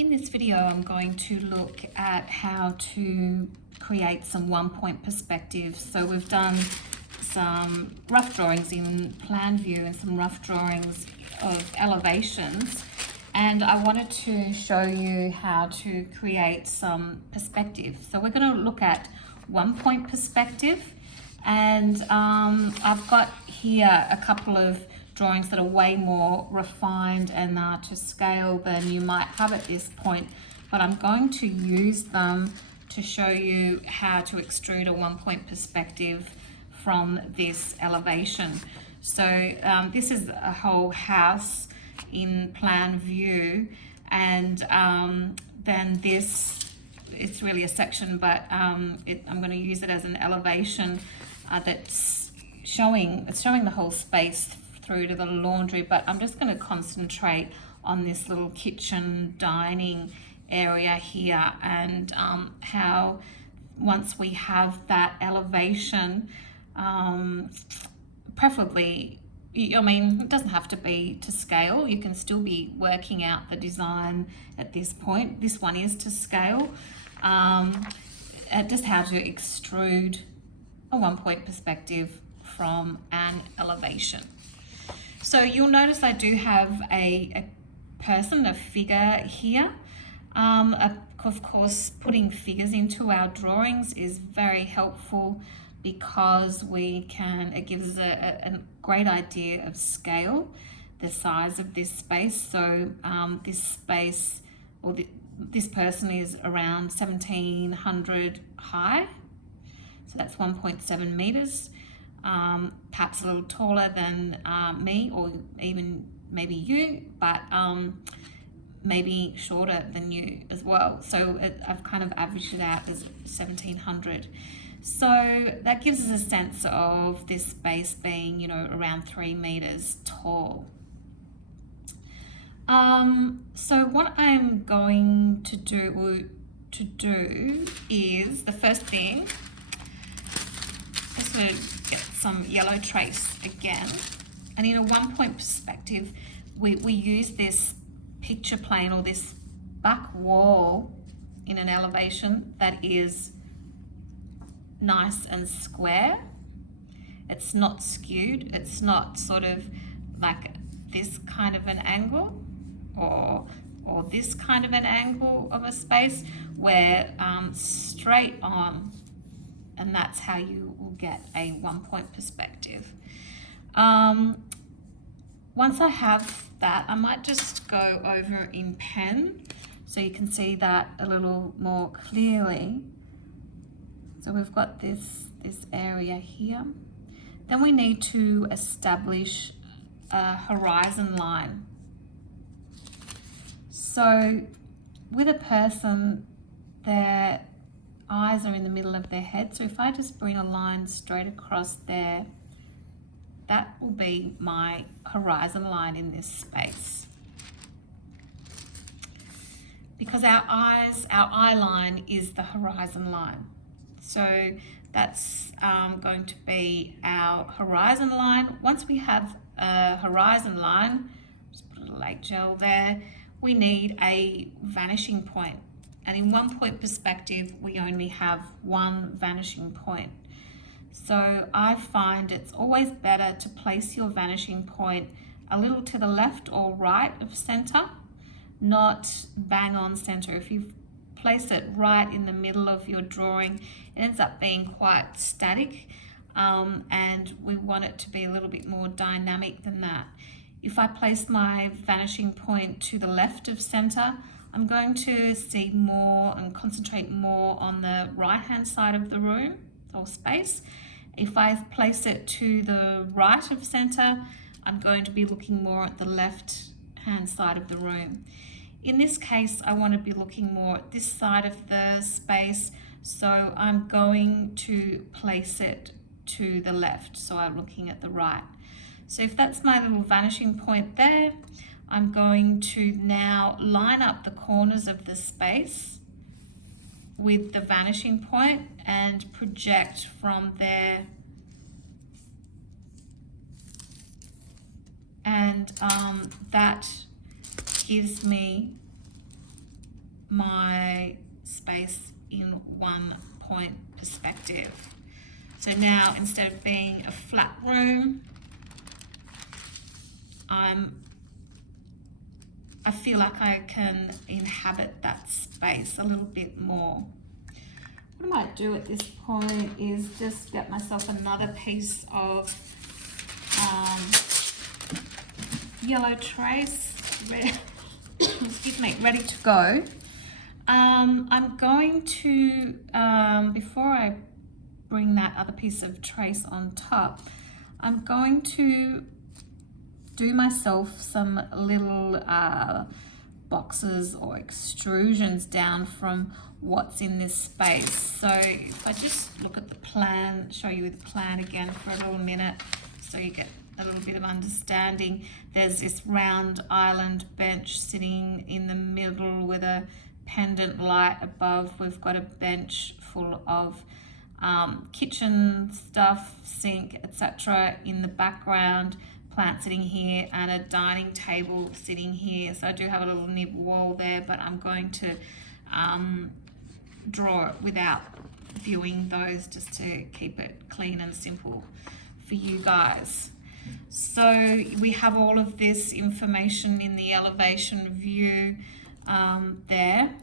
In this video, I'm going to look at how to create some one-point perspective. So we've done some rough drawings in plan view and some rough drawings of elevations. And I wanted to show you how to create some perspective. So we're going to look at one-point perspective. And I've got here a couple of drawings that are way more refined and to scale than you might have at this point, but I'm going to use them to show you how to extrude a one-point perspective from this elevation. So this is a whole house in plan view, and then this, it's really a section, but I'm going to use it as an elevation that's showing the whole space through to the laundry, but I'm just going to concentrate on this little kitchen dining area here, and how once we have that elevation, preferably, I mean, it doesn't have to be to scale. You can still be working out the design at this point. This one is to scale. Just how to extrude a one-point perspective from an elevation. So you'll notice I do have a person, a figure here. Of course, putting figures into our drawings is very helpful because it gives us a great idea of scale, the size of this space. So this space, or this person is around 1700 high. So that's 1.7 meters. Perhaps a little taller than me, or even maybe you, but maybe shorter than you as well. So I've kind of averaged it out as 1700. So that gives us a sense of this space being, around 3 meters tall. So what I'm going to do is, the first thing, just going to get some yellow trace again. And in a one-point perspective, we use this picture plane, or this back wall in an elevation that is nice and square. It's not skewed. It's not sort of like this kind of an angle, or this kind of an angle of a space, where straight on, and that's how you will get a one-point perspective. Once I have that, I might just go over in pen so you can see that a little more clearly. So we've got this area here. Then we need to establish a horizon line. So with a person, their eyes are in the middle of their head. So if I just bring a line straight across there, that will be my horizon line in this space. Because our eye line is the horizon line. So that's going to be our horizon line. Once we have a horizon line, just put a little light gel there, we need a vanishing point. And in one-point perspective, we only have one vanishing point. So I find it's always better to place your vanishing point a little to the left or right of center, not bang on center. If you place it right in the middle of your drawing, it ends up being quite static, and we want it to be a little bit more dynamic than that. If I place my vanishing point to the left of center, I'm going to see more and concentrate more on the right-hand side of the room or space. If I place it to the right of center, I'm going to be looking more at the left-hand side of the room. In this case, I want to be looking more at this side of the space, so I'm going to place it to the left, so I'm looking at the right. So if that's my little vanishing point there, I'm going to now line up the corners of the space with the vanishing point and project from there. And that gives me my space in 1 point perspective. So now instead of being a flat room, I feel like I can inhabit that space a little bit more. What I might do at this point is just get myself another piece of yellow trace, excuse me, ready to go. I'm going to, before I bring that other piece of trace on top, I'm going to do myself some little boxes or extrusions down from what's in this space. So if I just look at the plan, show you the plan again for a little minute so you get a little bit of understanding. There's this round island bench sitting in the middle with a pendant light above. We've got a bench full of kitchen stuff, sink, etc. in the background, plant sitting here, and a dining table sitting here. So I do have a little nib wall there, but I'm going to draw it without viewing those just to keep it clean and simple for you guys. So we have all of this information in the elevation view there.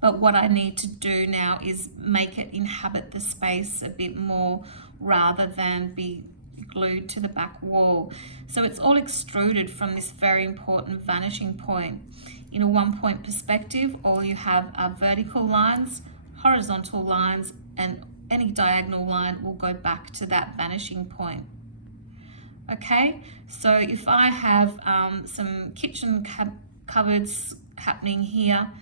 But what I need to do now is make it inhabit the space a bit more rather than be glued to the back wall. So it's all extruded from this very important vanishing point. In a 1 point perspective, all you have are vertical lines, horizontal lines, and any diagonal line will go back to that vanishing point. Okay, so if I have some kitchen cupboards happening here,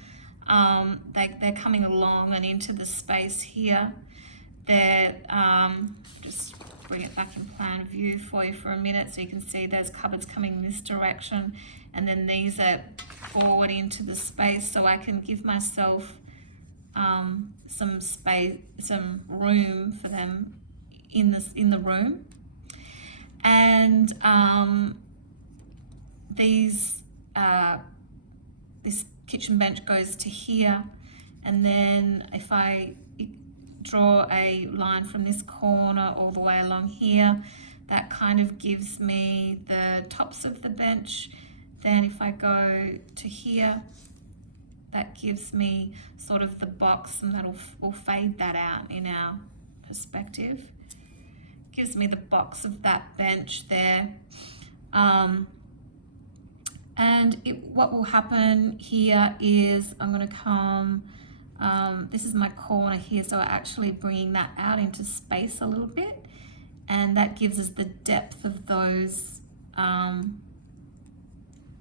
they're coming along and into the space here. They're just bring it back in plan view for you for a minute so you can see there's cupboards coming this direction, and then these are forward into the space, so I can give myself some space, some room for them in the room. And this kitchen bench goes to here, and then if I draw a line from this corner all the way along here, that kind of gives me the tops of the bench. Then if I go to here, that gives me sort of the box, and we'll fade that out in our perspective. Gives me the box of that bench there. And what will happen here is I'm going to come, this is my corner here, so I'm actually bringing that out into space a little bit, and that gives us the depth of those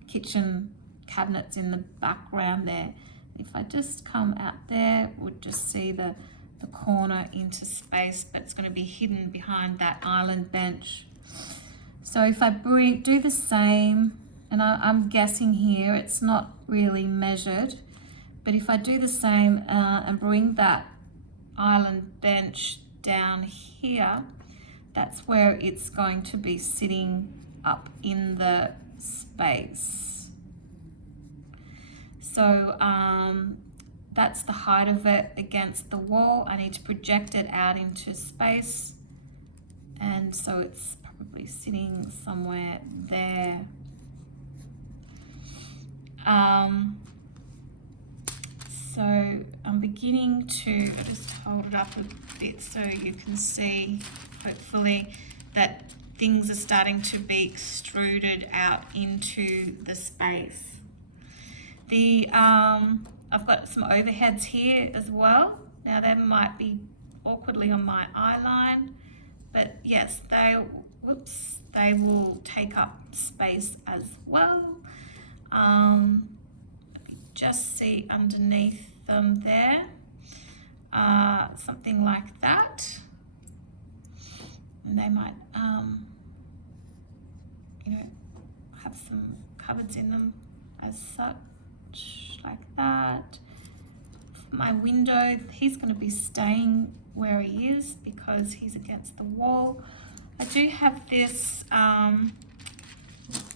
kitchen cabinets in the background there. If I just come out there, we'll just see the corner into space, but it's going to be hidden behind that island bench. So if I do the same, and I'm guessing here, it's not really measured, but if I do the same and bring that island bench down here, that's where it's going to be sitting up in the space. So that's the height of it against the wall. I need to project it out into space, and so it's probably sitting somewhere there. So I'm beginning to just hold it up a bit so you can see, hopefully, that things are starting to be extruded out into the space. I've got some overheads here as well. Now they might be awkwardly on my eye line, but yes, they will take up space as well. Just see underneath them there, something like that, and they might have some cupboards in them as such, like that. My window, he's going to be staying where he is because he's against the wall. I do have this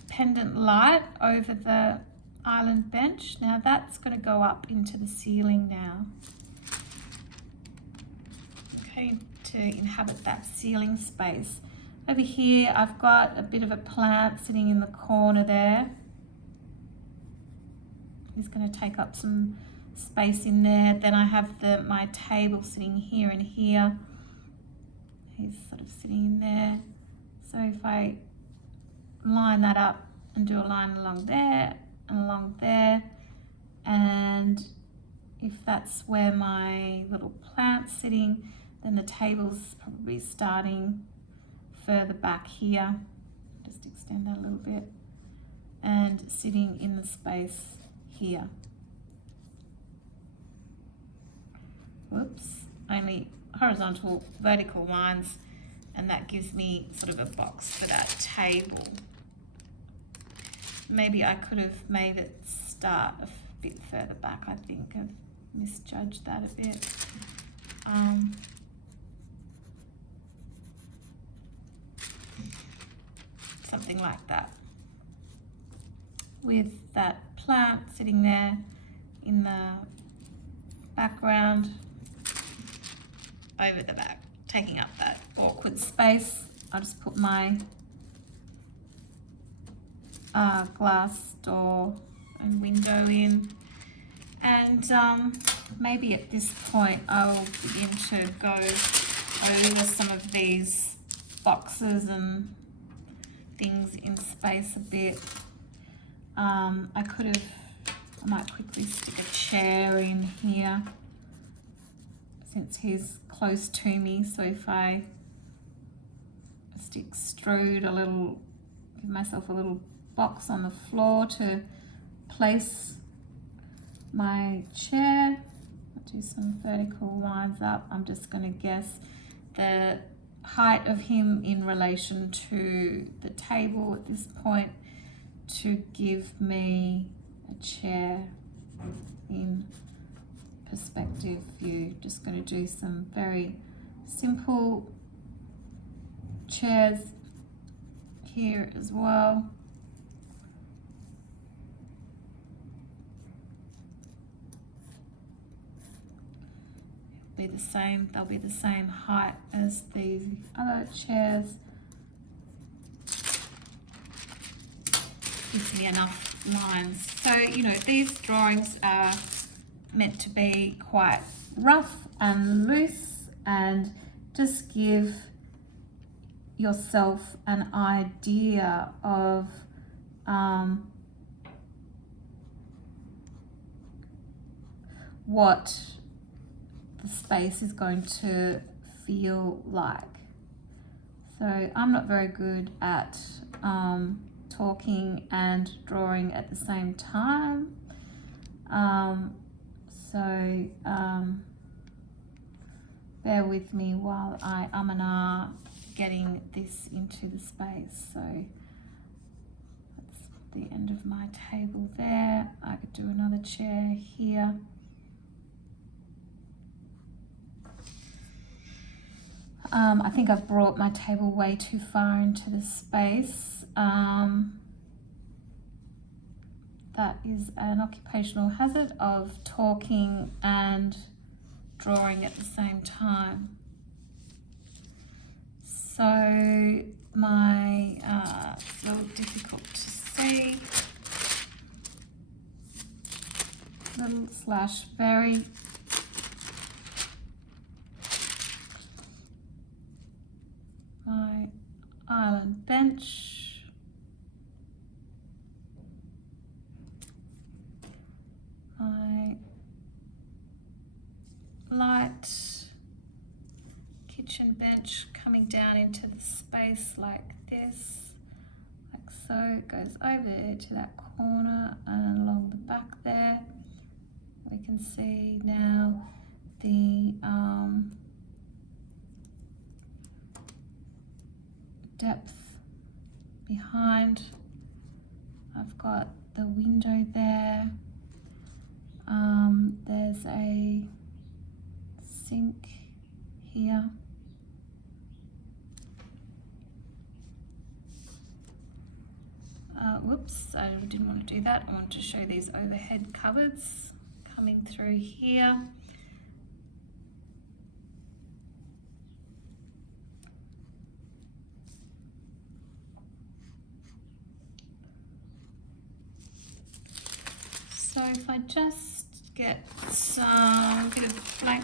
pendant light over the island bench. Now that's going to go up into the ceiling now. Okay, to inhabit that ceiling space. Over here I've got a bit of a plant sitting in the corner there. He's going to take up some space in there. Then I have my table sitting here and here. He's sort of sitting in there. So if I line that up and do a line along there and along there, and if that's where my little plant's sitting, then the table's probably starting further back here. Just extend that a little bit, and sitting in the space here. Whoops, only horizontal, vertical lines, and that gives me sort of a box for that table. Maybe I could have made it start a bit further back. I think I've misjudged that a bit. Something like that, with that plant sitting there in the background, over the back, taking up that awkward space. I'll just put my glass door and window in, and maybe at this point I'll begin to go over some of these boxes and things in space a bit. I might quickly stick a chair in here since he's close to me. So if I just extrude a little, give myself a little box on the floor to place my chair. I'll do some vertical lines up. I'm just going to guess the height of him in relation to the table at this point to give me a chair in perspective view. Just going to do some very simple chairs here as well. They'll be the same height as these other chairs. Gives me enough lines. So, you know, these drawings are meant to be quite rough and loose and just give yourself an idea of what the space is going to feel like. So I'm not very good at talking and drawing at the same time. Bear with me while I and ah getting this into the space. So that's the end of my table there. I could do another chair here. I think I've brought my table way too far into the space. That is an occupational hazard of talking and drawing at the same time. So it's a little difficult to see. Little slash very. My island bench, my light kitchen bench coming down into the space like this, like so. It goes over to that corner and along the back there. We can see now the depth behind. I've got the window there. There's a sink here. Whoops, I didn't want to do that. I want to show these these overhead cupboards coming through here. So if I just get some bit of blank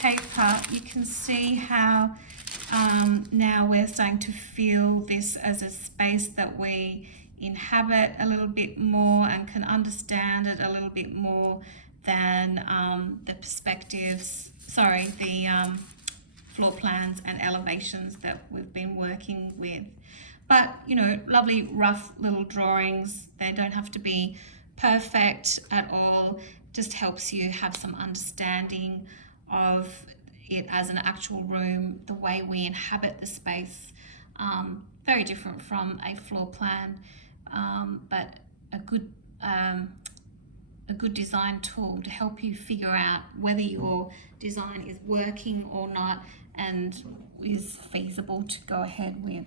paper, you can see how now we're starting to feel this as a space that we inhabit a little bit more and can understand it a little bit more than the perspectives, the floor plans and elevations that we've been working with. But, you know, lovely rough little drawings. They don't have to be perfect at all. Just helps you have some understanding of it as an actual room, the way we inhabit the space. Very different from a floor plan, but a good design tool to help you figure out whether your design is working or not and is feasible to go ahead with.